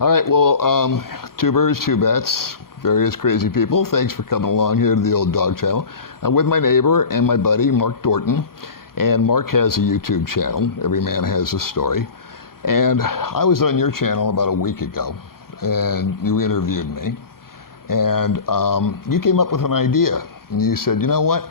All right, well, two birds, two bets, various crazy people. Thanks for coming along here to the Old Dog Channel. I'm with my neighbor and my buddy, Mark Dorton. And Mark has a YouTube channel, Every Man Has a Story. And I was on your channel about a week ago, and you interviewed me. And you came up with an idea. And you said, you know what?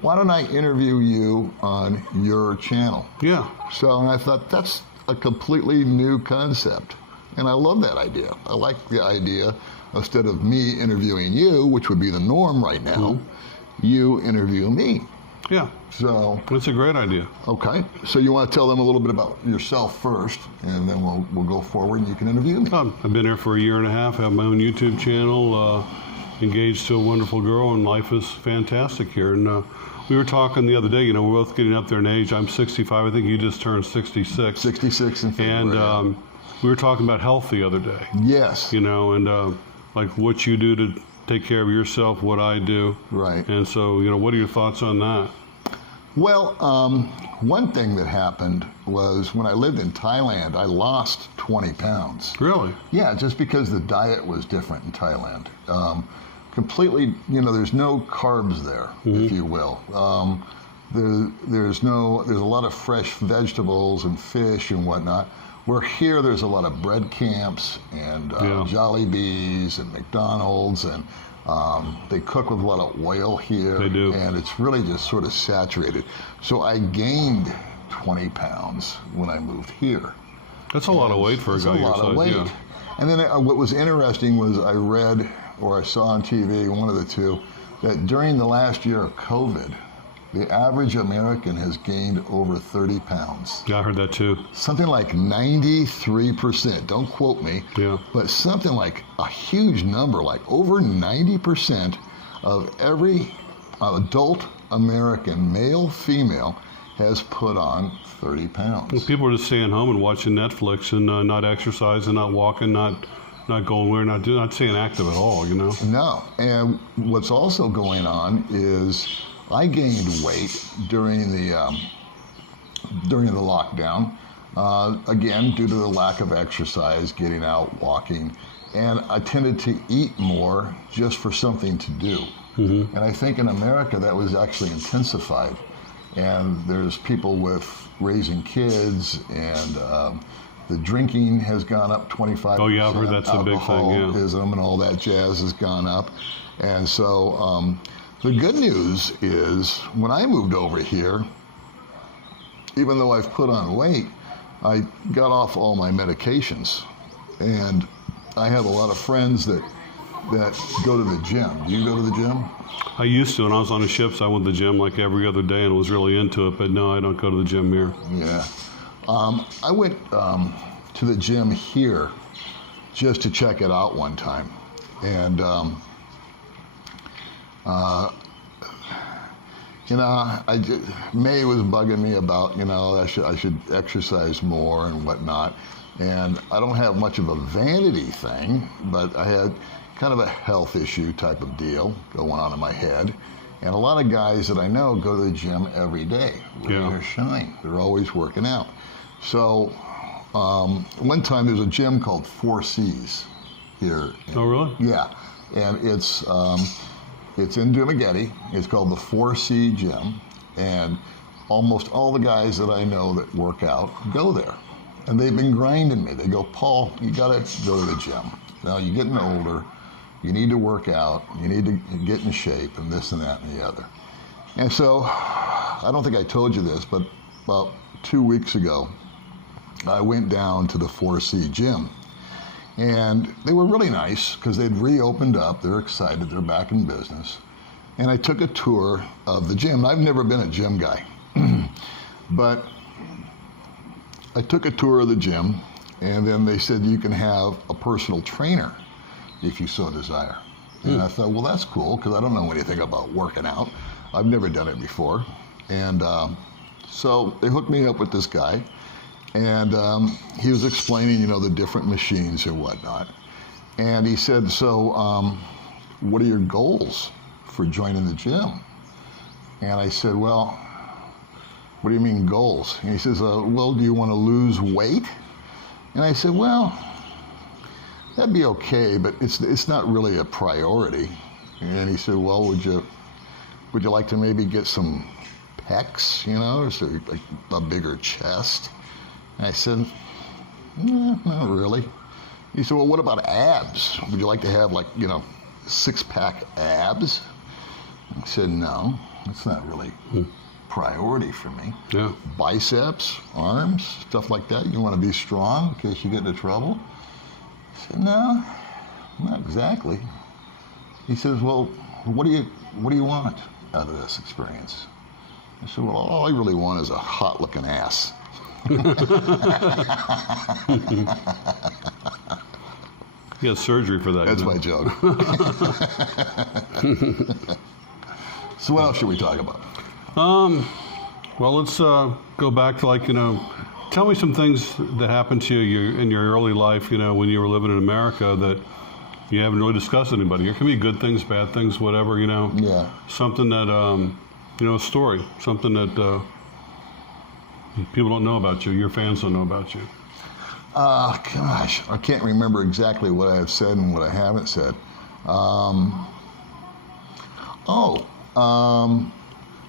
Why don't I interview you on your channel? Yeah. So and I thought, that's a completely new concept. And I love that idea. I like the idea, instead of me interviewing you, which would be the norm right now, you interview me. Yeah. So it's a great idea. Okay. So you want to tell them a little bit about yourself first, and then we'll go forward and you can interview me. I've been here for a year and a half, have my own YouTube channel, engaged to a wonderful girl, and life is fantastic here. And we were talking the other day, you know, we're both getting up there in age. I'm 65, I think you just turned 66. 66 in February. And we were talking about health the other day. Yes. You know, and like what you do to take care of yourself, what I do. Right. And so, you know, what are your thoughts on that? Well, one thing that happened was when I lived in Thailand, I lost 20 pounds. Really? Yeah, just because the diet was different in Thailand. Completely, you know, there's no carbs there, if you will. There's a lot of fresh vegetables and fish and whatnot. Where here, there's a lot of bread camps and Jollibees and McDonald's, and they cook with a lot of oil here. They do. And it's really just sort of saturated. So I gained 20 pounds when I moved here. That's a lot of weight for a guy your size. That's a lot of weight. Yeah. And then what was interesting was I read, or I saw on TV, one of the two, that during the last year of COVID, the average American has gained over 30 pounds. Yeah, I heard that too. Something like 93%, don't quote me, but something like a huge number, like over 90% of every adult American, male, female, has put on 30 pounds. Well, people are just staying home and watching Netflix and not exercising, not walking, not going where, not staying active at all, you know? No, and what's also going on is I gained weight during the lockdown, again, due to the lack of exercise, getting out, walking, and I tended to eat more just for something to do. And I think in America that was actually intensified. And there's people with raising kids, and the drinking has gone up 25%. Oh yeah, I've heard that's a big thing, yeah. Alcoholism and all that jazz has gone up. And so the good news is when I moved over here, even though I've put on weight, I got off all my medications. And I have a lot of friends that go to the gym. Do you go to the gym? I used to. When I was on the ships, I went to the gym like every other day and was really into it, but no, I don't go to the gym here. Yeah. I went to the gym here just to check it out one time. And, you know, May was bugging me about, you know, I should exercise more and whatnot. And I don't have much of a vanity thing, but I had kind of a health issue type of deal going on in my head. And a lot of guys that I know go to the gym every day, rain or shine. They're always working out. So one time there's a gym called 4Cs here. Oh, really? Yeah, and it's in Dumaguete. It's called the 4C Gym, and almost all the guys that I know that work out go there. And they've been grinding me. They go, Paul, you gotta go to the gym. Now you're getting older, you need to work out, you need to get in shape, and this and that and the other. And so, I don't think I told you this, but about 2 weeks ago, I went down to the 4C Gym. And they were really nice because they'd reopened up, they're excited, they're back in business. And I took a tour of the gym. I've never been a gym guy, but I took a tour of the gym, and then they said you can have a personal trainer if you so desire. And I thought, well, that's cool, because I don't know anything about working out. I've never done it before. And so they hooked me up with this guy, and he was explaining, you know, the different machines and whatnot. And he said, so what are your goals for joining the gym? And I said, well, what do you mean goals? And he says, well, do you want to lose weight? And I said, well, that'd be okay, but it's not really a priority. And he said, well, would you like to maybe get some pecs, so like a bigger chest? And I said, not really. He said, well, what about abs? Would you like to have six-pack abs? I said, no, that's not really priority for me. Yeah. Biceps, arms, stuff like that. You want to be strong in case you get into trouble? I said, no, not exactly. He says, well, what do you want out of this experience? I said, well, all I really want is a hot-looking ass. He had surgery for that. That's my joke. So what else should we talk about? Well, let's go back to tell me some things that happened to you in your early life, when you were living in America that you haven't really discussed with anybody. It can be good things, bad things, whatever, Yeah. Something that, a story, something that people don't know about you, your fans don't know about you. Gosh, I can't remember exactly what I have said and what I haven't said.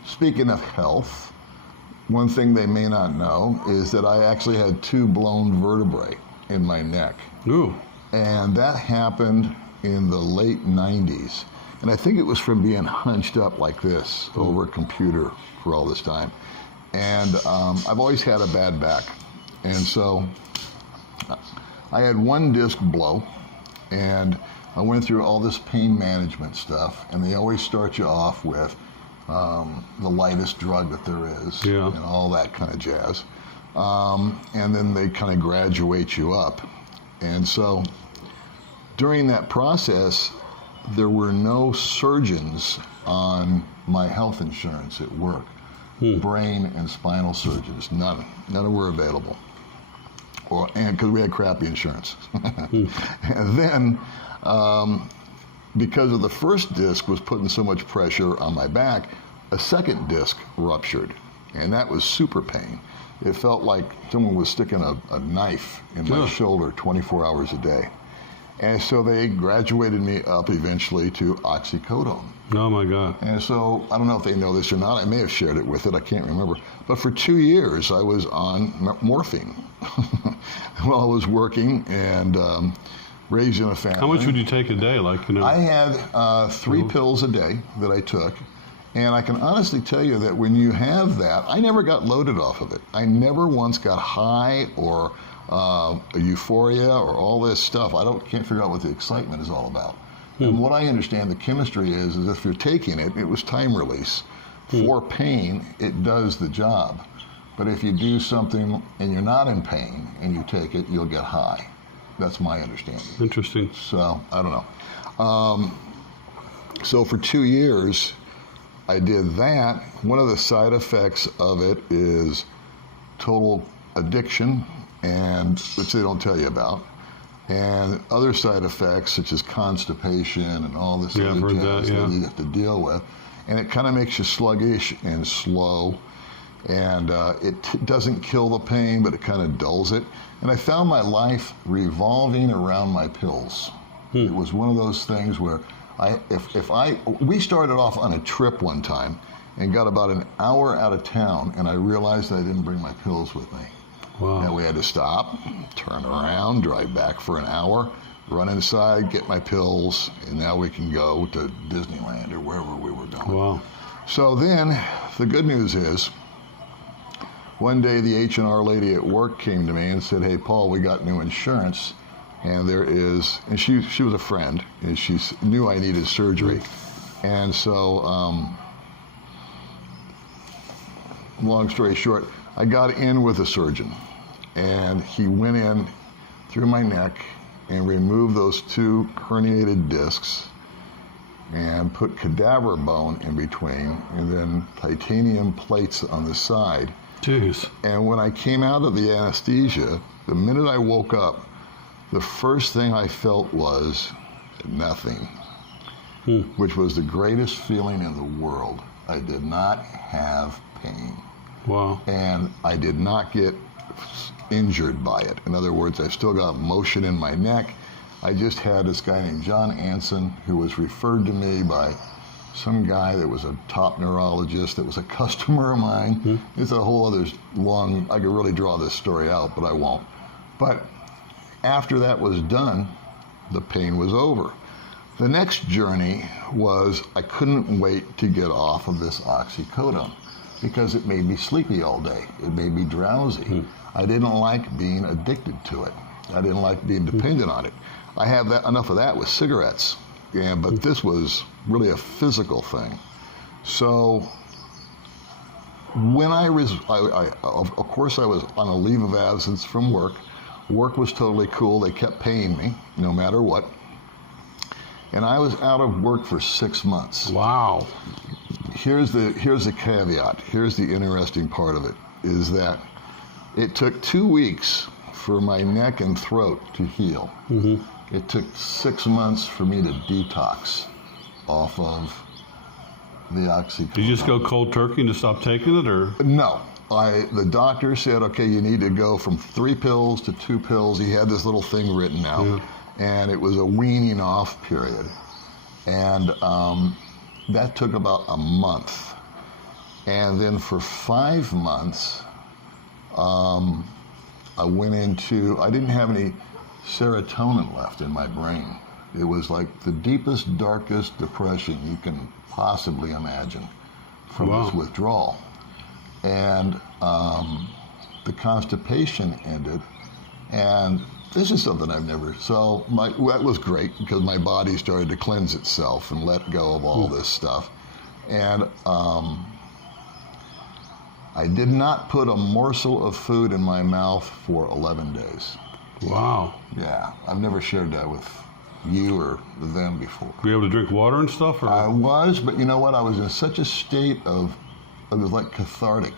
Speaking of health, one thing they may not know is that I actually had 2 blown vertebrae in my neck. Ooh. And that happened in the late 90s. And I think it was from being hunched up like this over a computer for all this time. And I've always had a bad back. And so I had 1 disc blow, and I went through all this pain management stuff, and they always start you off with the lightest drug that there is, yeah, and all that kind of jazz. And then they kind of graduate you up. And so during that process, there were no surgeons on my health insurance at work. Brain and spinal surgeons, none were available. And because we had crappy insurance. And then, because of the first disc was putting so much pressure on my back, a second disc ruptured, and that was super pain. It felt like someone was sticking a knife in my shoulder 24 hours a day. And so they graduated me up eventually to Oxycodone. Oh my God. And so, I don't know if they know this or not, I may have shared it with it, I can't remember. But for 2 years, I was on morphine while I was working and raising a family. How much would you take a day? I had 3 pills a day that I took. And I can honestly tell you that when you have that, I never got loaded off of it. I never once got high or a euphoria or all this stuff. Can't figure out what the excitement is all about. And what I understand the chemistry is if you're taking it, it was time release. For pain, it does the job. But if you do something and you're not in pain and you take it, you'll get high. That's my understanding. Interesting. So, I don't know. So for 2 years, I did that. One of the side effects of it is total addiction, and which they don't tell you about. And other side effects such as constipation and all this other jazz that you have to deal with. And it kind of makes you sluggish and slow. And it doesn't kill the pain, but it kind of dulls it. And I found my life revolving around my pills. It was one of those things where we started off on a trip one time and got about an hour out of town, and I realized I didn't bring my pills with me. Wow. And we had to stop, turn around, drive back for an hour, run inside, get my pills, and now we can go to Disneyland or wherever we were going. Wow. So then, the good news is, one day the H&R lady at work came to me and said, hey, Paul, we got new insurance, and there is, and she was a friend, and she knew I needed surgery. And so, long story short, I got in with a surgeon, and he went in through my neck and removed those 2 herniated discs and put cadaver bone in between and then titanium plates on the side. Jeez. And when I came out of the anesthesia, the minute I woke up, the first thing I felt was nothing, which was the greatest feeling in the world. I did not have pain. Wow. And I did not get injured by it. In other words, I still got motion in my neck. I just had this guy named John Anson who was referred to me by some guy that was a top neurologist that was a customer of mine. It's a whole other long, I could really draw this story out, but I won't. But after that was done, the pain was over. The next journey was I couldn't wait to get off of this oxycodone because it made me sleepy all day. It made me drowsy. I didn't like being addicted to it. I didn't like being dependent on it. I have enough of that with cigarettes, but this was really a physical thing. So when of course I was on a leave of absence from work. Work was totally cool. They kept paying me no matter what. And I was out of work for 6 months. Wow. Here's the caveat. Here's the interesting part of it, is that it took 2 weeks for my neck and throat to heal. It took 6 months for me to detox off of the oxycodone. Did you just go cold turkey and just stop taking it, or? No. The doctor said, okay, you need to go from 3 pills to 2 pills. He had this little thing written out, and it was a weaning off period. And that took about a month. And then for 5 months, I didn't have any serotonin left in my brain. It was like the deepest, darkest depression you can possibly imagine from this withdrawal. And the constipation ended, and this is something I've never, that was great because my body started to cleanse itself and let go of all this stuff. And I did not put a morsel of food in my mouth for 11 days. Wow. Yeah, I've never shared that with you or them before. Were you able to drink water and stuff? Or? I was, but you know what? I was in such a state of, it was like cathartic.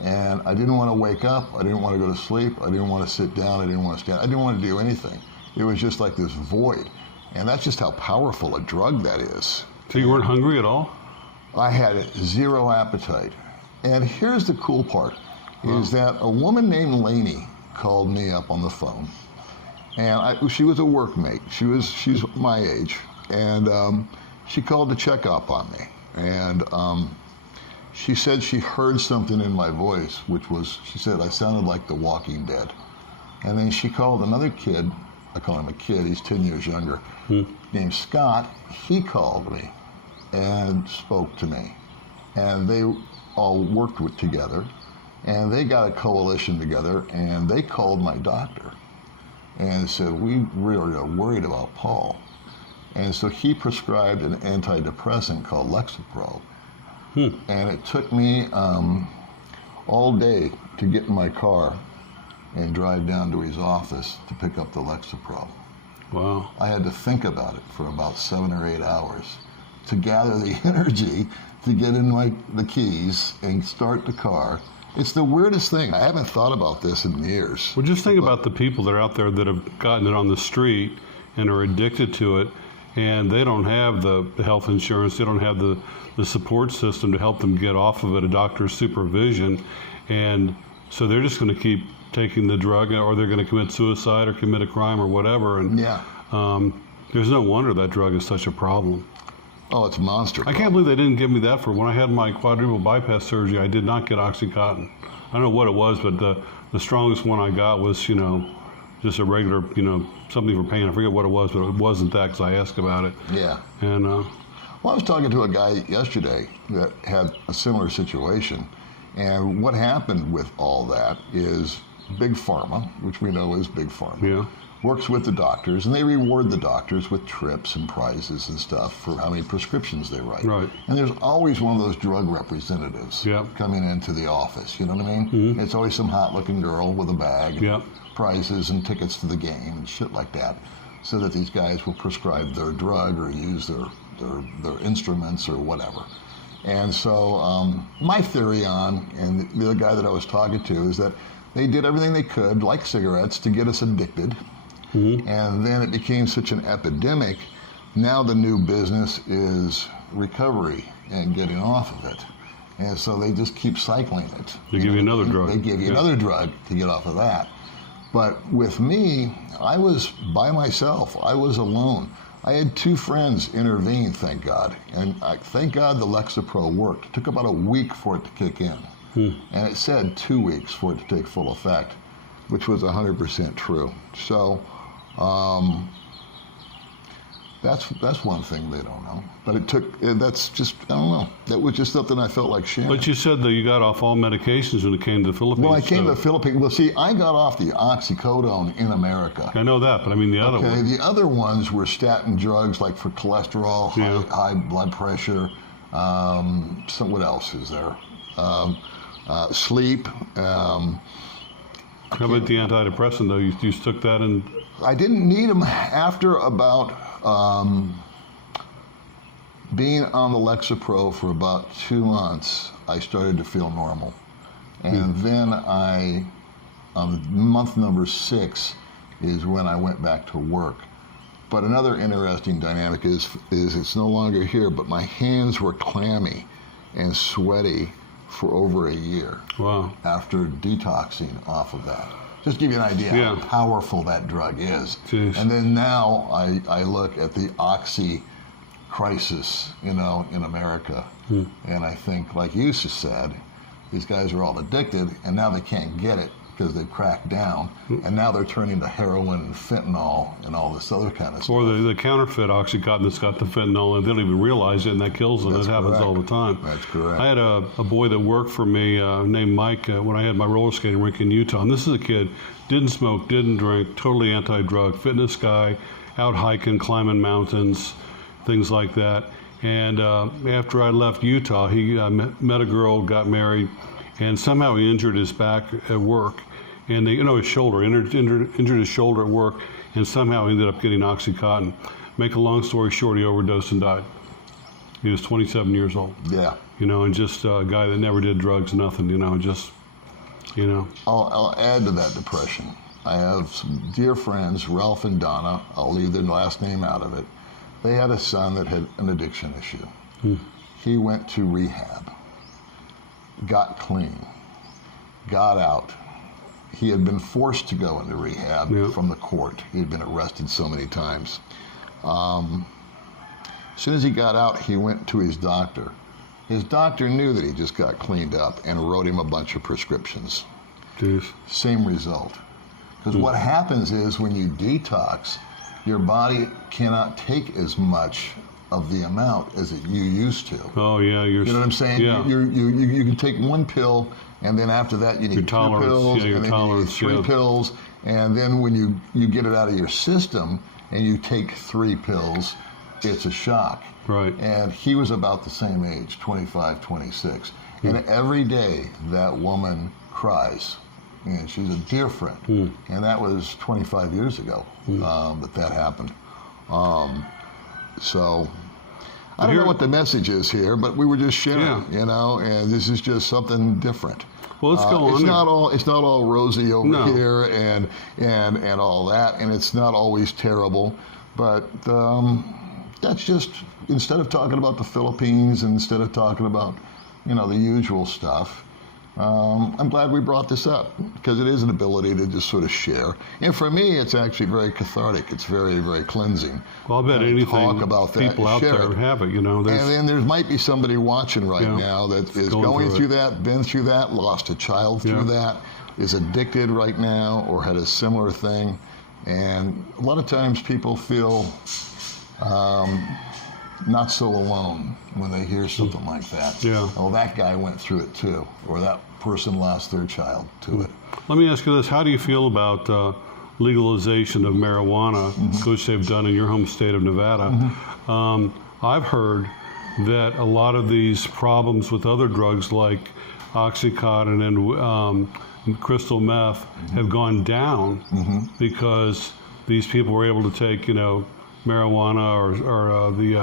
And I didn't want to wake up. I didn't want to go to sleep. I didn't want to sit down. I didn't want to stand. I didn't want to do anything. It was just like this void. And that's just how powerful a drug that is. So you weren't hungry at all? I had zero appetite. And here's the cool part, is that a woman named Lainey called me up on the phone. And she was a workmate. She's my age. And she called to check up on me. And she said she heard something in my voice, which was, she said I sounded like The Walking Dead. And then she called another kid, I call him a kid, he's 10 years younger, named Scott. He called me and spoke to me. And they all worked together, and they got a coalition together, and they called my doctor and said, we really are worried about Paul. And so he prescribed an antidepressant called Lexapro. And it took me all day to get in my car and drive down to his office to pick up the Lexapro. Wow. I had to think about it for about 7 or 8 hours to gather the energy to get in the keys and start the car. It's the weirdest thing. I haven't thought about this in years. Well, just think about the people that are out there that have gotten it on the street and are addicted to it, and they don't have the health insurance, they don't have the support system to help them get off of it, a doctor's supervision, and so they're just going to keep taking the drug, or they're going to commit suicide or commit a crime or whatever, and there's no wonder that drug is such a problem. Oh, it's a monster. I can't believe they didn't give me that for when I had my quadruple bypass surgery. I did not get Oxycontin. I don't know what it was, but the strongest one I got was, just a regular, something for pain. I forget what it was, but it wasn't that because I asked about it. Yeah. And well, I was talking to a guy yesterday that had a similar situation, and what happened with all that is Big Pharma, which we know is Big Pharma, works with the doctors, and they reward the doctors with trips and prizes and stuff for how many prescriptions they write. Right. And there's always one of those drug representatives coming into the office, you know what I mean? It's always some hot-looking girl with a bag, and prizes and tickets to the game and shit like that, so that these guys will prescribe their drug or use their instruments or whatever. And so my theory and the other guy that I was talking to, is that they did everything they could, like cigarettes, to get us addicted. And then it became such an epidemic. Now the new business is recovery and getting off of it. And so they just keep cycling it. They give you another drug. They give you another drug to get off of that. But with me, I was by myself. I was alone. I had 2 friends intervene, thank God. And thank God the Lexapro worked. It took about a week for it to kick in. And it said 2 weeks for it to take full effect, which was 100% true. So that's one thing they don't know. But it took, that's just, I don't know. That was just something I felt like sharing. But you said that you got off all medications when it came to the Philippines. Well, I came to the Philippines. Well, see, I got off the Oxycodone in America. I know that, but I mean the other one. The other ones were statin drugs, like for cholesterol, high blood pressure. What else is there? Sleep. How about the antidepressant, though? You took that and... I didn't need them after about being on the Lexapro for about 2 months. I started to feel normal. And then on month number 6 is when I went back to work. But another interesting dynamic is it's no longer here, but my hands were clammy and sweaty for over a year. Wow. After detoxing off of that. Just to give you an idea how powerful that drug is. Jeez. And then now I look at the Oxy crisis, in America, and I think, like you just said, these guys are all addicted, and now they can't get it because they've cracked down, and now they're turning to heroin and fentanyl and all this other kind of stuff. Or the counterfeit Oxycontin that's got the fentanyl, and they don't even realize it, and that kills them. That happens all the time. That's correct. I had a boy that worked for me named Mike when I had my roller skating rink in Utah. And this is a kid, didn't smoke, didn't drink, totally anti-drug, fitness guy, out hiking, climbing mountains, things like that. And after I left Utah, he met a girl, got married, and somehow he injured his back at work. And his shoulder, injured his shoulder at work, and somehow he ended up getting Oxycontin. Make a long story short, he overdosed and died. He was 27 years old. Yeah. And just a guy that never did drugs, nothing, I'll add to that depression. I have some dear friends, Ralph and Donna, I'll leave their last name out of it. They had a son that had an addiction issue. He went to rehab, got clean, got out. He had been forced to go into rehab from the court. He had been arrested so many times. As soon as he got out, he went to his doctor. His doctor knew that he just got cleaned up and wrote him a bunch of prescriptions. Jeez. Same result. Because what happens is when you detox, your body cannot take as much of the amount as you used to. Oh yeah, you know what I'm saying? Yeah. You can take 1 pill, and then after that you need 2 pills, and then you need 3 pills, and then when you get it out of your system and you take 3 pills, it's a shock. Right. And he was about the same age, 25, 26. And every day that woman cries. And she's a dear friend. And that was 25 years ago that happened. So I don't know what the message is here, but we were just sharing, and this is just something different. Well, let's go on. It's not all rosy over here and all that, and it's not always terrible. But that's just, instead of talking about the Philippines and instead of talking about, the usual stuff, I'm glad we brought this up because it is an ability to just sort of share. And for me, it's actually very cathartic. It's very, very cleansing. Well, I bet anything talk about that, people out there have it, And then there might be somebody watching right now that is going through that, been through that, lost a child through that, is addicted right now or had a similar thing. And a lot of times people feel not so alone when they hear something like that. Yeah. Oh, that guy went through it too, or that person lost their child to it. Let me ask you this: how do you feel about legalization of marijuana, which they've done in your home state of Nevada? I've heard that a lot of these problems with other drugs like Oxycontin and crystal meth have gone down because these people were able to take, marijuana or the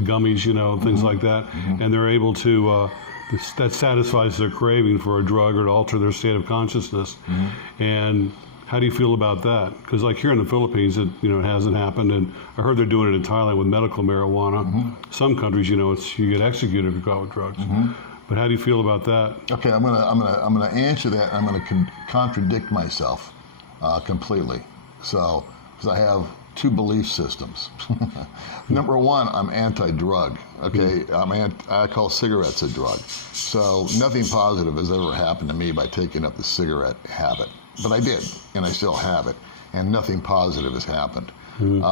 gummies, things like that, and they're able to that satisfies their craving for a drug or to alter their state of consciousness. And how do you feel about that? Because like here in the Philippines, it hasn't happened, and I heard they're doing it in Thailand with medical marijuana. Some countries, you get executed if you're caught with drugs. But how do you feel about that? Okay, I'm gonna answer that. I'm gonna contradict myself completely. So, because I have two belief systems. Number one, I'm anti-drug. Okay, I call cigarettes a drug. So nothing positive has ever happened to me by taking up the cigarette habit. But I did, and I still have it, and nothing positive has happened. You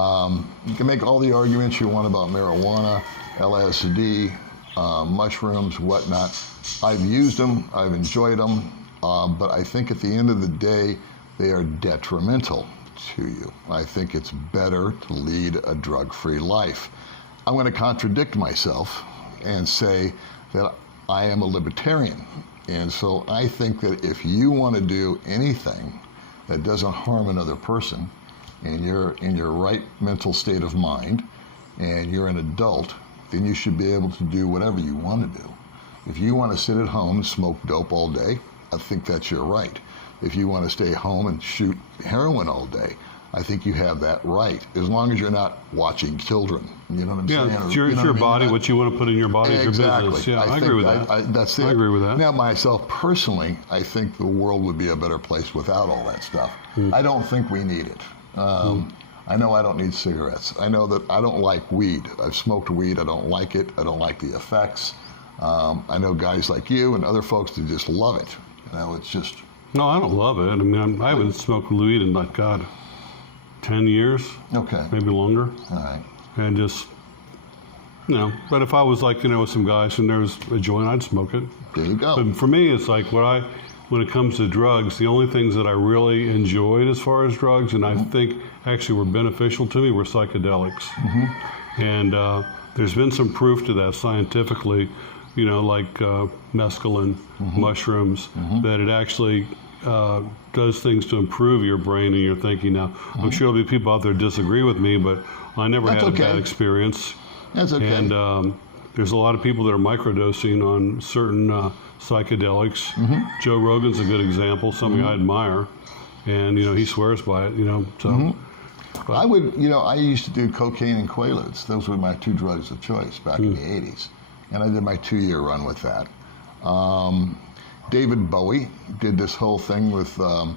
can make all the arguments you want about marijuana, LSD, mushrooms, whatnot. I've used them, I've enjoyed them, but I think at the end of the day, they are detrimental to you. I think it's better to lead a drug-free life. I'm going to contradict myself and say that I am a libertarian. And so I think that if you want to do anything that doesn't harm another person, and you're in your right mental state of mind, and you're an adult, then you should be able to do whatever you want to do. If you want to sit at home and smoke dope all day, I think that's your right. If you want to stay home and shoot heroin all day, I think you have that right, as long as you're not watching children. You know what I'm saying? Yeah, it's your body. What you want to put in your body is your business. Yeah, I agree with that. That's it. I agree with that. Now, myself personally, I think the world would be a better place without all that stuff. I don't think we need it. I know I don't need cigarettes. I know that I don't like weed. I've smoked weed. I don't like it. I don't like the effects. I know guys like you and other folks that just love it. You know, it's just... No, I don't love it. I mean, I haven't smoked weed in, like, God, 10 years. Okay. Maybe longer. All right. And just, you know, but if I was like, you know, with some guys and there was a joint, I'd smoke it. There you go. But for me, it's like when it comes to drugs, the only things that I really enjoyed as far as drugs, and I think actually were beneficial to me, were psychedelics. And there's been some proof to that scientifically, you know, like mescaline, mushrooms, that it actually does things to improve your brain and your thinking. Now, I'm sure there'll be people out there disagree with me, but I never had a bad experience. That's okay. And there's a lot of people that are microdosing on certain psychedelics. Joe Rogan's a good example, somebody I admire, and you know he swears by it. You know, so. I would, you know, I used to do cocaine and Quaaludes. Those were my two drugs of choice back in the 80s, and I did my 2-year run with that. David Bowie did this whole thing with a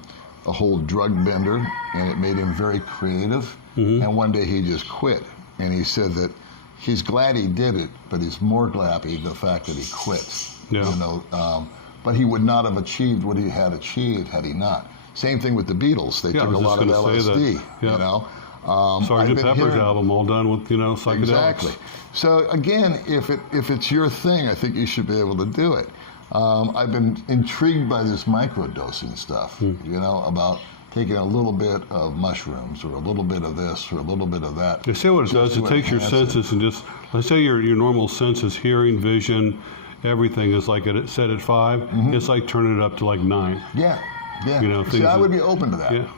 whole drug bender, and it made him very creative. And one day he just quit, and he said that he's glad he did it, but he's more glad the fact that he quit. Yeah. You know, but he would not have achieved what he had achieved had he not. Same thing with the Beatles. They took a lot of LSD. You know, Sgt. Pepper's album, all done with, you know, psychedelics. Exactly. So again, if it's your thing, I think you should be able to do it. I've been intrigued by this microdosing stuff. You know, about taking a little bit of mushrooms or a little bit of this or a little bit of that. They say what it does. It takes your senses and just, let's say your normal senses, hearing, vision, everything is like set at 5. It's like turning it up to like 9. Yeah. Yeah. You know, see, I would be open to that. Yeah.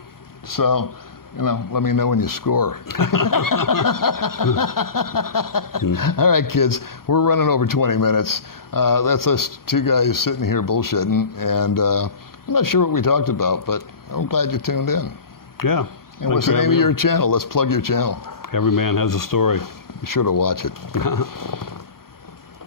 So, you know, let me know when you score. All right, kids, we're running over 20 minutes. That's us two guys sitting here bullshitting, and I'm not sure what we talked about, but I'm glad you tuned in. Yeah. And what's the name of your channel? Let's plug your channel. Every man has a story. Be sure to watch it.